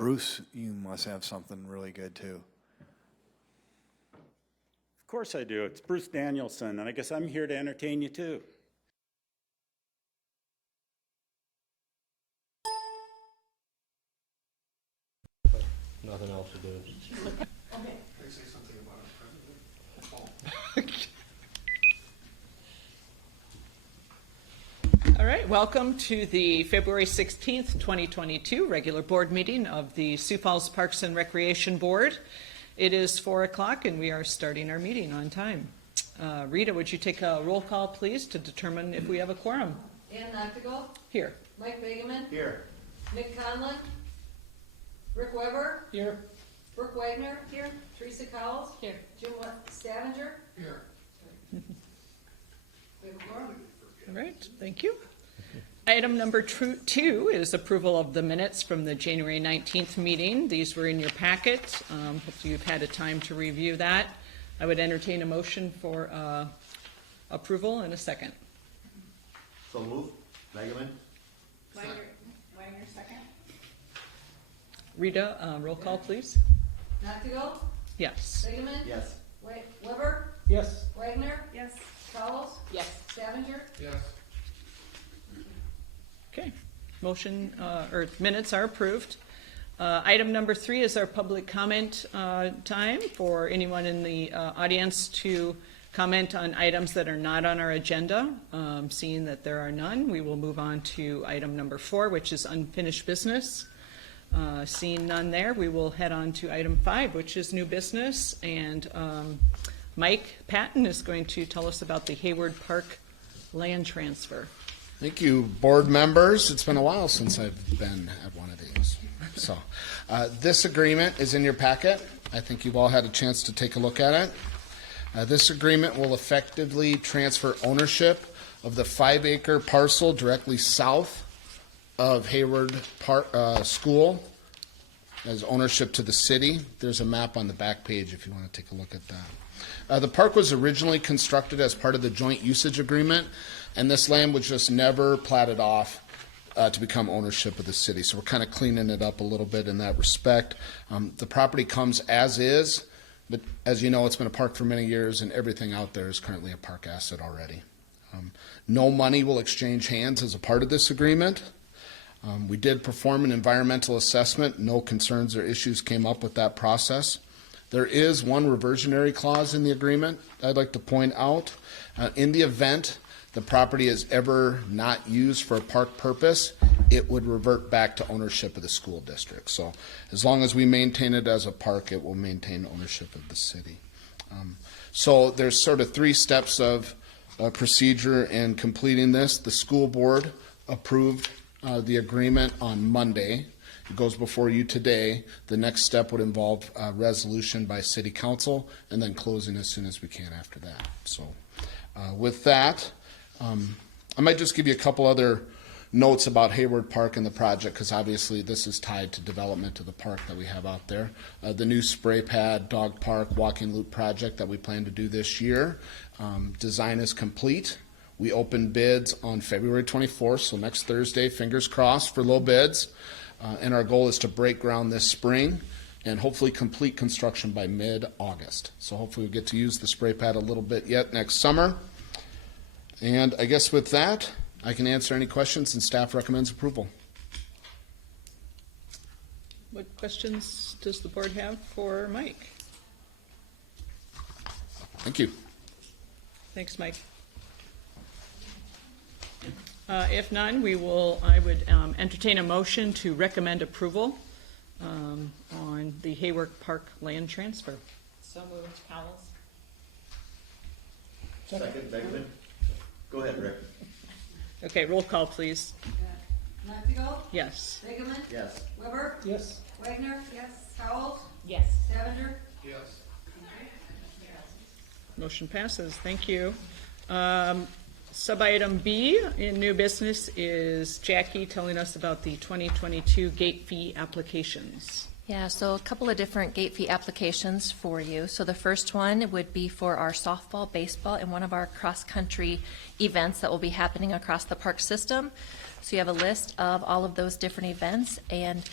Bruce, you must have something really good too. Of course I do. It's Bruce Danielson, and I guess I'm here to entertain you too. Nothing else to do. Okay. Can I say something about our president? All right, welcome to the February 16th, 2022 regular board meeting of the Sioux Falls Parks and Recreation Board. It is 4 o'clock and we are starting our meeting on time. Rita, would you take a roll call, please, to determine if we have a quorum? Ann Noctigal. Here. Mike Begeman. Here. Nick Conlon. Rick Weber. Here. Brooke Wagner. Here. Teresa Cowles. Here. Jim Stavanger. Here. We have a quorum. All right, thank you. Item number 2 is approval of the minutes from the January 19th meeting. These were in your packet. Hopefully you've had a time to review that. I would entertain a motion for approval in a second. So move. Begeman? Wagner second. Rita, roll call, please. Noctigal. Yes. Begeman. Yes. Weber. Yes. Wagner. Yes. Cowles. Yes. Stavanger. Yes. Okay, motion or minutes are approved. Item number 3 is our public comment time for anyone in the audience to comment on items that are not on our agenda. Seeing that there are none, we will move on to item number 4, which is unfinished business. Seeing none there, we will head on to item 5, which is new business. And Mike Patton is going to tell us about the Hayward Park land transfer. Thank you, board members. It's been a while since I've been at one of these. So this agreement is in your packet. I think you've all had a chance to take a look at it. This agreement will effectively transfer ownership of the 5-acre parcel directly south of Hayward Park School as ownership to the city. There's a map on the back page if you want to take a look at that. The park was originally constructed as part of the joint usage agreement, and this land was just never platted off to become ownership of the city. So we're kind of cleaning it up a little bit in that respect. The property comes as is, but as you know, it's been a park for many years, and everything out there is currently a park asset already. No money will exchange hands as a part of this agreement. We did perform an environmental assessment. No concerns or issues came up with that process. There is one reversionary clause in the agreement I'd like to point out. In the event the property is ever not used for a park purpose, it would revert back to ownership of the school district. So as long as we maintain it as a park, it will maintain ownership of the city. So there's sort of 3 steps of procedure in completing this. The school board approved the agreement on Monday. It goes before you today. The next step would involve a resolution by city council and then closing as soon as we can after that. So with that, I might just give you a couple other notes about Hayward Park and the project, because obviously this is tied to development of the park that we have out there. The new spray pad, dog park, walking loop project that we plan to do this year. Design is complete. We opened bids on February 24th, so next Thursday, fingers crossed for low bids. And our goal is to break ground this spring and hopefully complete construction by mid-August. So hopefully we'll get to use the spray pad a little bit yet next summer. And I guess with that, I can answer any questions, and staff recommends approval. What questions does the board have for Mike? Thank you. Thanks, Mike. If none, I would entertain a motion to recommend approval on the Hayward Park land transfer. So moved. Cowles. Second. Begeman? Go ahead, Rick. Okay, roll call, please. Noctigal. Yes. Begeman. Yes. Weber. Yes. Wagner. Yes. Cowles. Yes. Stavanger. Yes. Motion passes. Thank you. Sub-item B in new business is Jackie telling us about the 2022 gate fee applications. Yeah, so a couple of different gate fee applications for you. So the first one would be for our softball, baseball, and one of our cross-country events that will be happening across the park system. So you have a list of all of those different events, and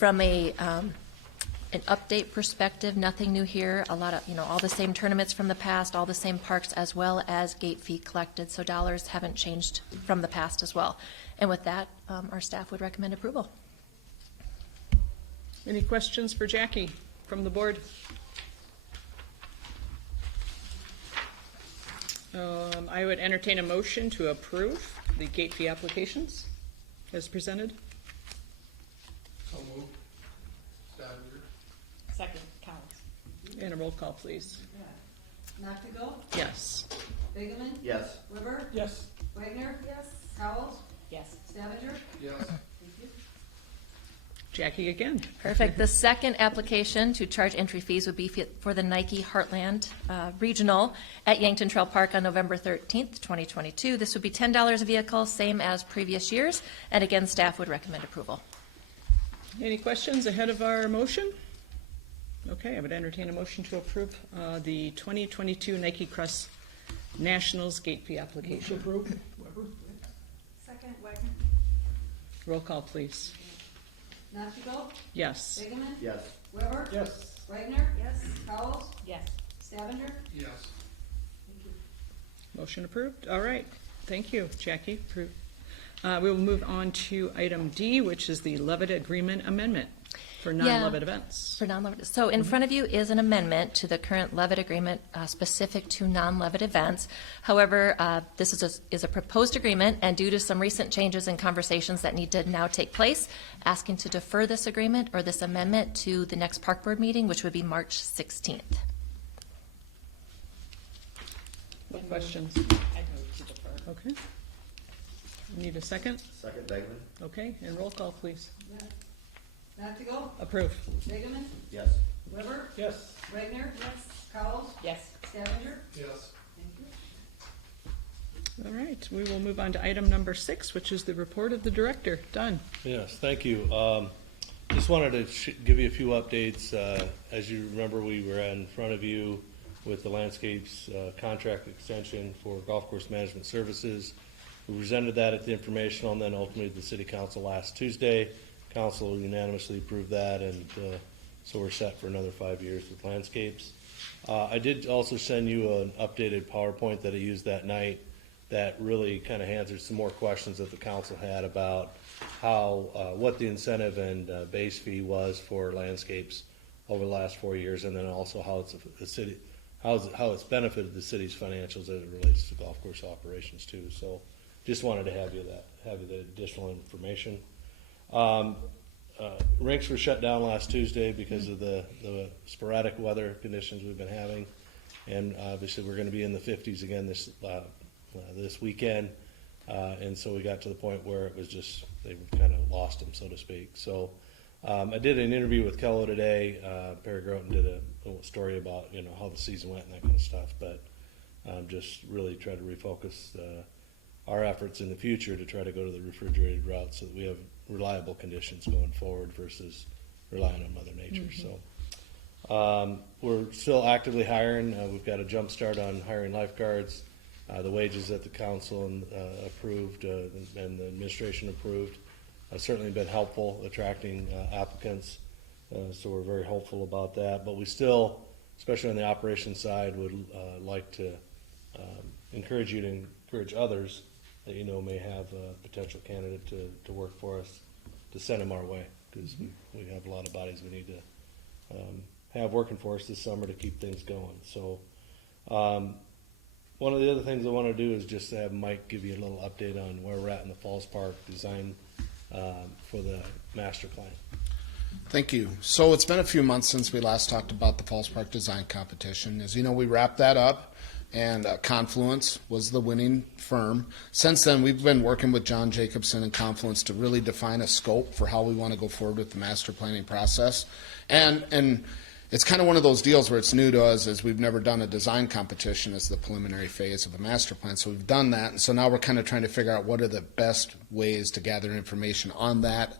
From an update perspective, nothing new here. A lot of, all the same tournaments from the past, all the same parks, as well as gate fee collected. So dollars haven't changed from the past as well. And with that, our staff would recommend approval. Any questions for Jackie from the board? I would entertain a motion to approve the gate fee applications as presented. So moved. Stavanger. Second, Collins. And a roll call, please. Noctigal? Yes. Bigeman? Yes. Weber? Yes. Wagner? Yes. Cowles? Yes. Stavanger? Yes. Jackie again. Perfect. The second application to charge entry fees would be for the Nike Heartland Regional at Yankton Trail Park on November 13th, 2022. This would be $10 a vehicle, same as previous years. And again, staff would recommend approval. Any questions ahead of our motion? Okay, I would entertain a motion to approve the 2022 Nike Crest Nationals gate fee application. Approved. Weber. Second, Wagner? Roll call, please. Noctigal? Yes. Bigeman? Yes. Weber? Yes. Wagner? Yes. Cowles? Yes. Stavanger? Yes. Motion approved. All right. Thank you, Jackie. Approved. We will move on to item D, which is the Levitt Agreement Amendment for non-Levitt events. For non-Levitt. So in front of you is an amendment to the current Levitt agreement specific to non-Levitt events. However, this is a proposed agreement, and due to some recent changes and conversations that need to now take place, asking to defer this agreement or this amendment to the next park board meeting, which would be March 16th. What questions? I move to defer. Okay. Need a second? Second, Beckman? Okay, and roll call, please. Noctigal? Approve. Bigeman? Yes. Weber? Yes. Wagner? Yes. Cowles? Yes. Stavanger? Yes. Thank you. All right, we will move on to item number 6, which is the report of the director. Done. Yes, thank you. Just wanted to give you a few updates. As you remember, we were in front of you with the landscapes contract extension for golf course management services. We presented that at the informational and then ultimately to the city council last Tuesday. Council unanimously approved that, and so we're set for another 5 years with landscapes. I did also send you an updated PowerPoint that I used that night that really kind of answered some more questions that the council had about how, what the incentive and base fee was for landscapes over the last 4 years, and then also how it's benefited the city's financials as it relates to golf course operations too. So just wanted to have you the additional information. Rinks were shut down last Tuesday because of the sporadic weather conditions we've been having, and obviously we're going to be in the 50s again this weekend, and so we got to the point where it was just they kind of lost them, so to speak. So I did an interview with Kello today. Perry Groton did a little story about how the season went and that kind of stuff, but just really try to refocus our efforts in the future to try to go to the refrigerated route so that we have reliable conditions going forward versus relying on Mother Nature. So we're still actively hiring. We've got a jump start on hiring lifeguards. The wages that the council approved and the administration approved have certainly been helpful attracting applicants. So we're very hopeful about that. But we still, especially on the operations side, would like to encourage you to encourage others that may have a potential candidate to work for us, to send them our way, because we have a lot of bodies we need to have working for us this summer to keep things going. So one of the other things I want to do is just have Mike give you a little update on where we're at in the Falls Park design for the master plan. Thank you. So it's been a few months since we last talked about the Falls Park Design Competition. As you know, we wrapped that up, and Confluence was the winning firm. Since then, we've been working with John Jacobson and Confluence to really define a scope for how we want to go forward with the master planning process. And it's kind of one of those deals where it's new to us, as we've never done a design competition as the preliminary phase of a master plan. So we've done that, and so now we're kind of trying to figure out what are the best ways to gather information on that,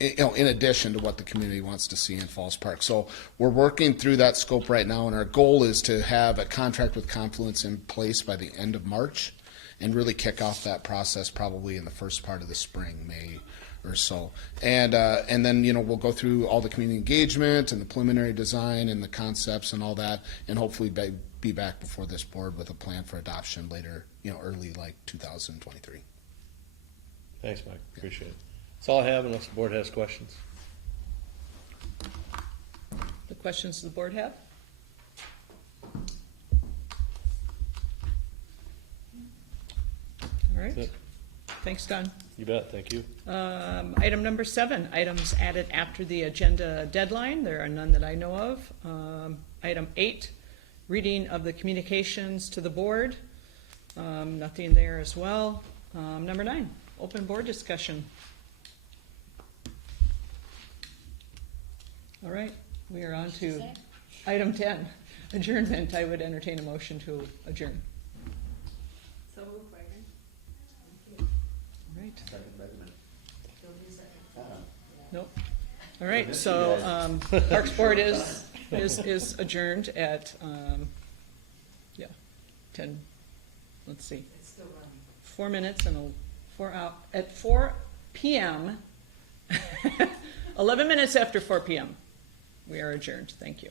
in addition to what the community wants to see in Falls Park. So we're working through that scope right now, and our goal is to have a contract with Confluence in place by the end of March and really kick off that process probably in the first part of the spring, May, or so. And then, we'll go through all the community engagement and the preliminary design and the concepts and all that, and hopefully be back before this board with a plan for adoption later, early like 2023. Thanks, Mike. Appreciate it. That's all I have unless the board has questions. The questions the board have? All right. That's it. Thanks, Don. You bet. Thank you. Item number 7, items added after the agenda deadline. There are none that I know of. Item 8, reading of the communications to the board. Nothing there as well. Number 9, open board discussion. All right, we are on to item 10, adjournment. I would entertain a motion to adjourn. So moved, Wagner. All right. Second, Beckman. Nope. All right, so Parks Board is adjourned at 10. Let's see, It's still running. 4 minutes and 4 out at 4 p.m. 11 minutes after 4 p.m. We are adjourned. Thank you.